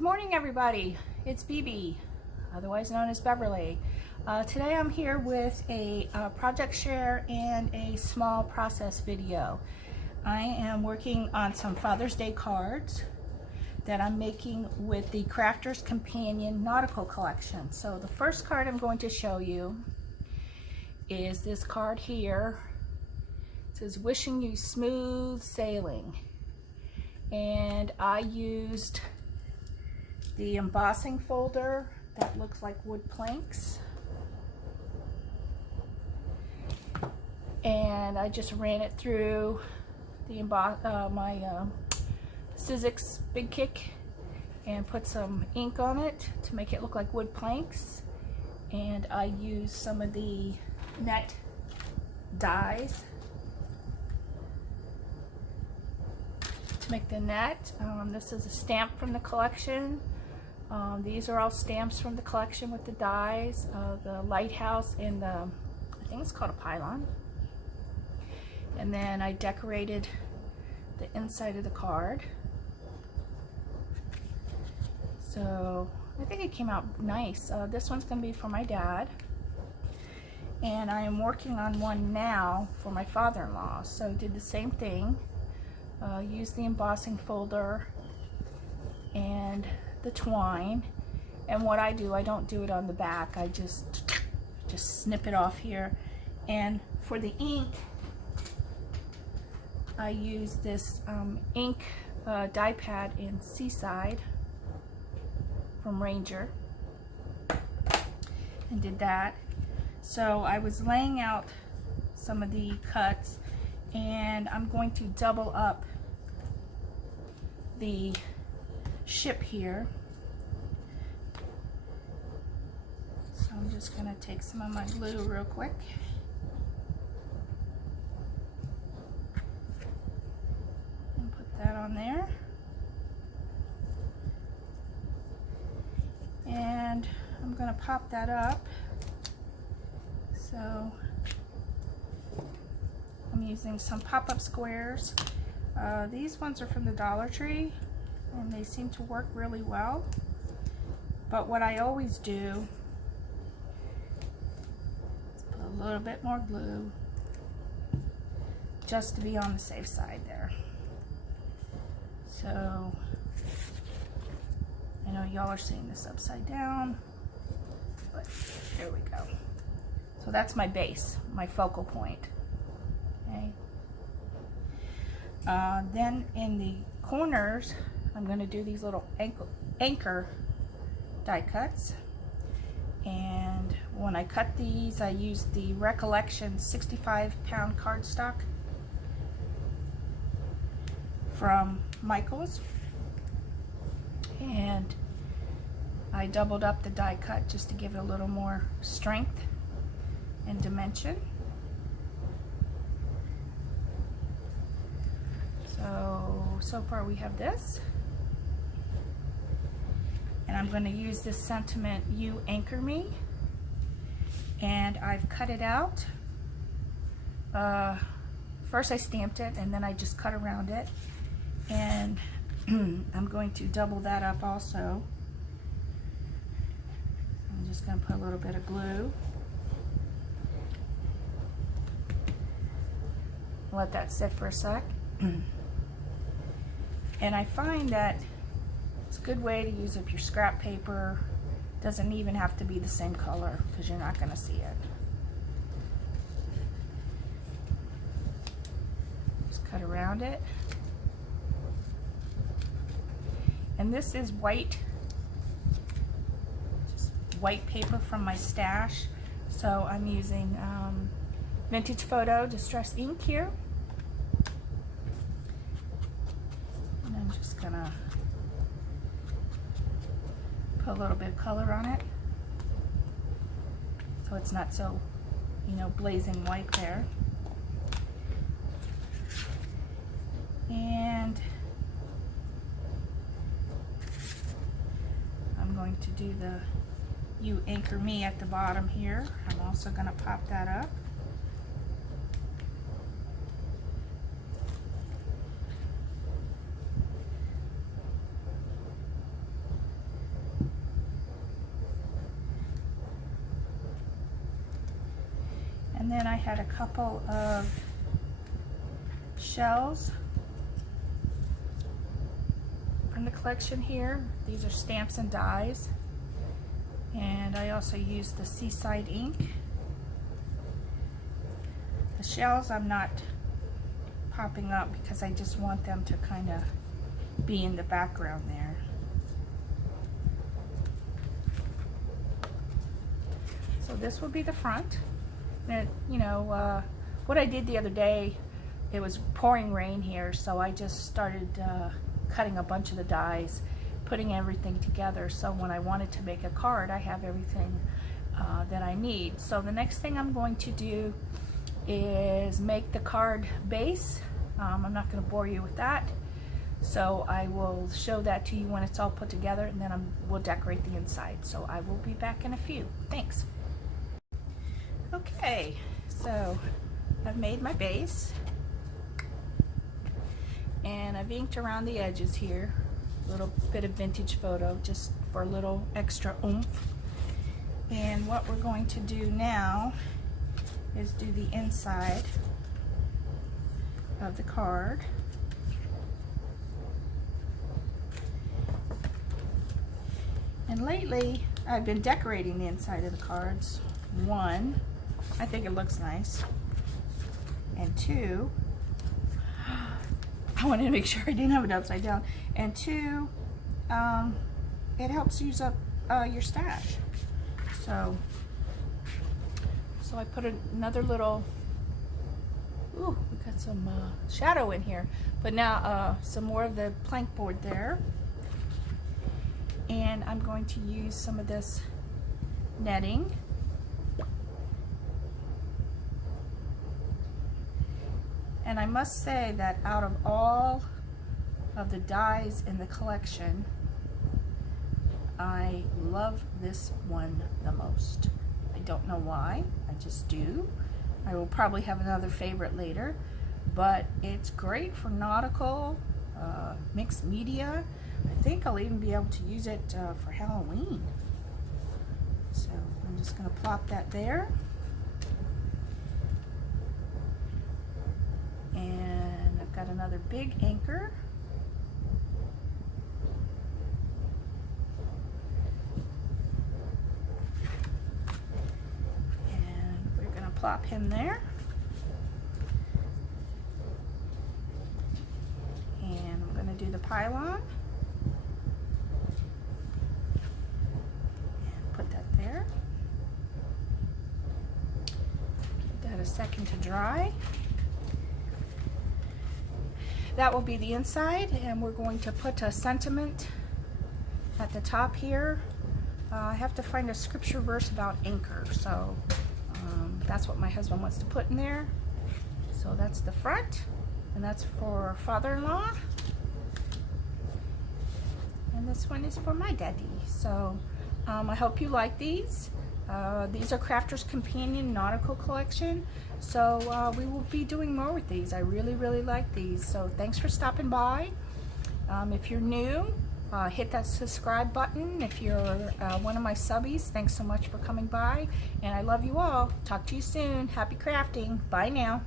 Good morning, everybody. It's BB, otherwise known as Beverly. Today I'm here with a project share and a small process video. I am working on some Father's Day cards that I'm making with the Crafter's Companion Nautical collection. So the first card I'm going to show you is this card here. It says, "Wishing you smooth sailing." And I used the embossing folder that looks like wood planks, and I just ran it through the my Sizzix Big Kick and put some ink on it to make it look like wood planks. And I used some of the net dies to make the net. This is a stamp from the collection. These are all stamps from the collection with the dies, the lighthouse and the, I think it's called a pylon. And then I decorated the inside of the card. So I think it came out nice. This one's going to be for my dad. And I am working on one now for my father-in-law. So I did the same thing. Used the embossing folder and the twine, and what I do, I don't do it on the back, I just snip it off here. And for the ink, I use this ink die pad in Seaside from Ranger, and did that. So I was laying out some of the cuts, and I'm going to double up the ship here. So I'm just going to take some of my glue real quick. And put that on there. And I'm going to pop that up. So I'm using some pop-up squares. These ones are from the Dollar Tree, and they seem to work really well. But what I always do is put a little bit more glue just to be on the safe side there. So I know y'all are seeing this upside down, but here we go. So that's my base, my focal point. Okay. Then in the corners, I'm going to do these little anchor die cuts. And when I cut these, I use the Recollection 65-pound cardstock from Michael's. And I doubled up the die cut just to give it a little more strength and dimension. So far we have this. And I'm going to use this sentiment, "You Anchor Me." And I've cut it out. First I stamped it, and then I just cut around it. And I'm going to double that up also. I'm just going to put a little bit of glue. Let that sit for a sec. And I find that it's a good way to use up your scrap paper. Doesn't even have to be the same color because you're not going to see it. Just cut around it. And this is white, just white paper from my stash. So I'm using Vintage Photo Distress ink here. And I'm just gonna put a little bit of color on it so it's not so, blazing white there. And I'm going to do the "You Anchor Me" at the bottom here. I'm also going to pop that up. And then I had a couple of shells from the collection here. These are stamps and dies. And I also used the Seaside ink. The shells I'm not popping up because I just want them to kind of be in the background there. So this will be the front. And, you know, what I did the other day, it was pouring rain here, so I just started cutting a bunch of the dies, putting everything together, so when I wanted to make a card, I have everything that I need. So the next thing I'm going to do is make the card base. I'm not going to bore you with that, so I will show that to you when it's all put together, and then we'll decorate the inside. So I will be back in a few. Thanks. Okay, so I've made my base, and I've inked around the edges here. A little bit of vintage photo just for a little extra oomph. And what we're going to do now is do the inside of the card. And lately I've been decorating the inside of the cards. One, I think it looks nice. And two, I wanted to make sure I didn't have it upside down. And two, it helps use up your stash. So I put another little, ooh, we got some shadow in here. But now some more of the plank board there. And I'm going to use some of this netting. And I must say that out of all of the dies in the collection, I love this one the most. I don't know why, I just do. I will probably have another favorite later, but it's great for nautical, mixed media. I think I'll even be able to use it for Halloween. So I'm just going to plop that there. And I've got another big anchor. And we're going to plop him there. And I'm going to do the pylon. And put that there. Give that a second to dry. That will be the inside, and we're going to put a sentiment at the top here. I have to find a scripture verse about anchor, so that's what my husband wants to put in there. So that's the front, and that's for father-in-law. And this one is for my daddy. So I hope you like these. These are Crafter's Companion Nautical Collection. So we will be doing more with these. I really, really like these. So thanks for stopping by. If you're new, hit that subscribe button. If you're one of my subbies, thanks so much for coming by. And I love you all. Talk to you soon. Happy crafting. Bye now.